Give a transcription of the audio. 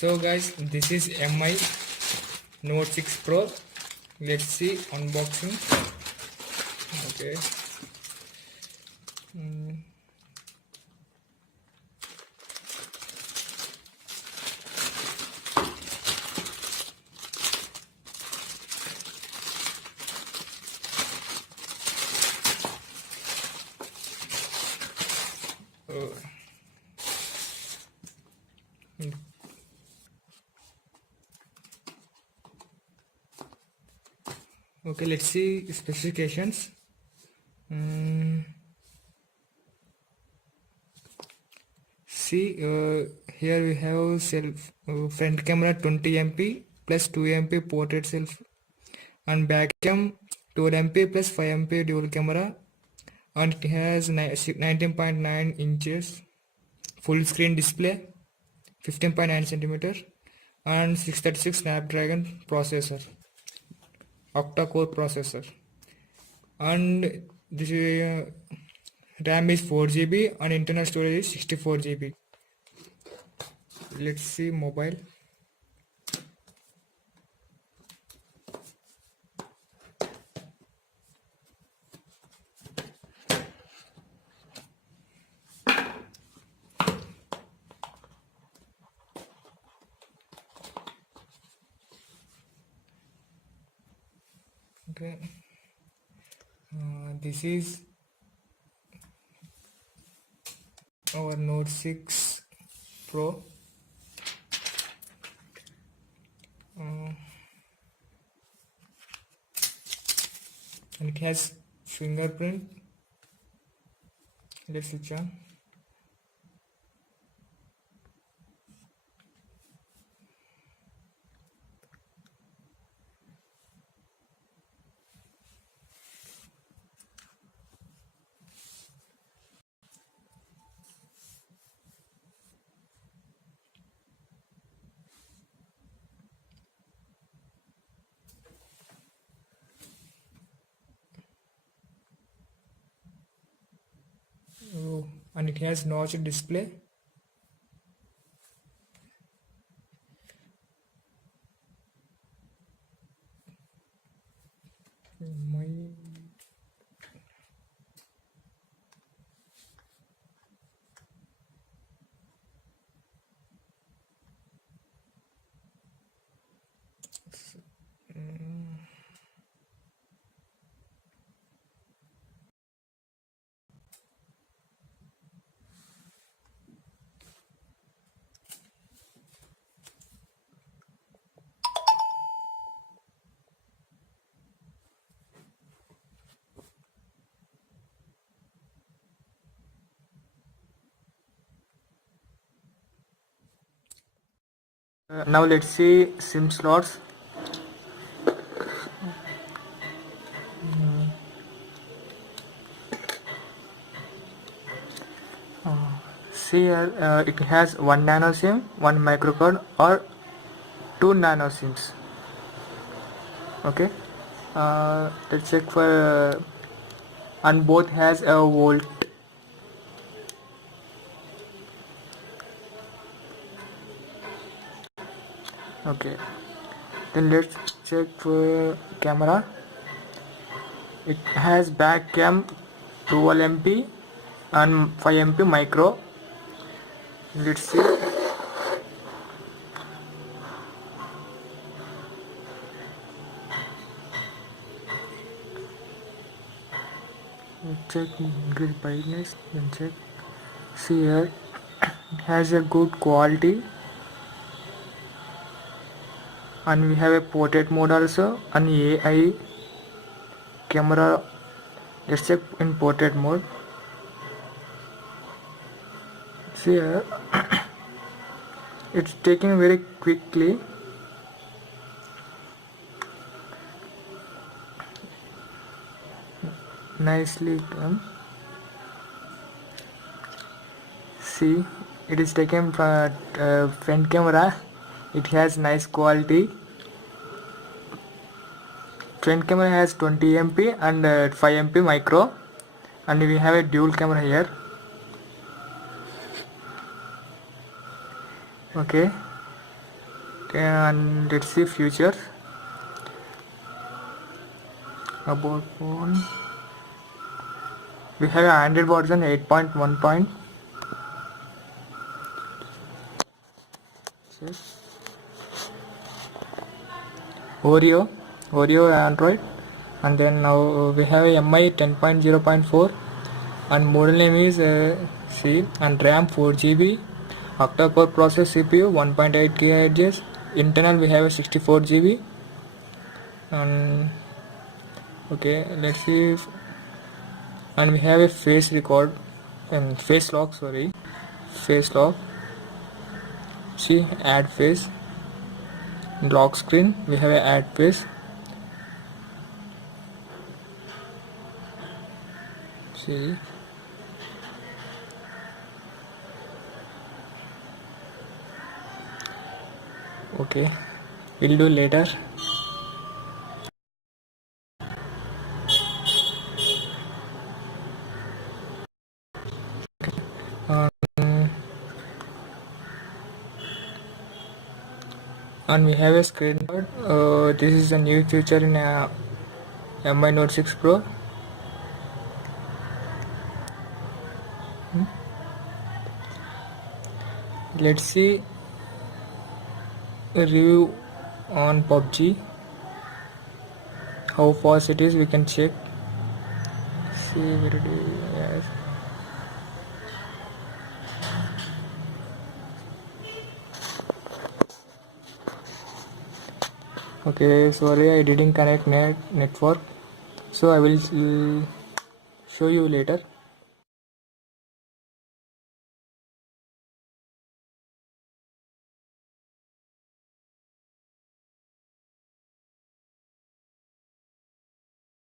So guys, this is MI Note 6 Pro. Let's see unboxing. Okay. Oh. Okay, let's see specifications. See, here we have self front camera 20 MP plus 2 MP portrait self, and back cam 2 MP plus 5 MP dual camera, and it has 19.9 inches full screen display, 15.9 centimeter, and 636 Snapdragon processor, octa-core processor, and this RAM is 4 GB and internal storage is 64 GB. Let's see mobile. Okay, this is our Note 6 Pro. And it has fingerprint. Let's switch on. Oh, and it has notch display. My now let's see SIM slots. See here, it has 1 nano SIM, 1 micro card, or 2 nano SIMs. Okay, let's check for and both has a volt. Okay, then let's check for camera. It has back cam 12 MP and 5 MP micro. Let's see. Check increase brightness, then check. See here, it has a good quality, and we have a portrait mode also, and AI camera. Let's check in portrait mode. See here, it's taking very quickly. Nicely done. See, it is taken from front camera. It has nice quality. Front camera has 20 MP and 5 MP micro, and we have a dual camera here. Okay, Okay, and let's see future about phone. We have Android version 8.1. Oreo Android, and then now we have MI 10.0.4, and model name is C, and RAM 4 GB, octa-core process CPU 1.8 GHz, internal we have a 64 GB, and okay, let's see and we have a face record and face lock, face lock. See, add face, lock screen, we have a add face. See, okay, we'll do later. And we have a screen guard. This is a new feature in MI Note 6 Pro. Let's see a review on PUBG. How fast it is, we can check. See, where do we, yes. Okay, sorry, I didn't connect network, so I will show you later.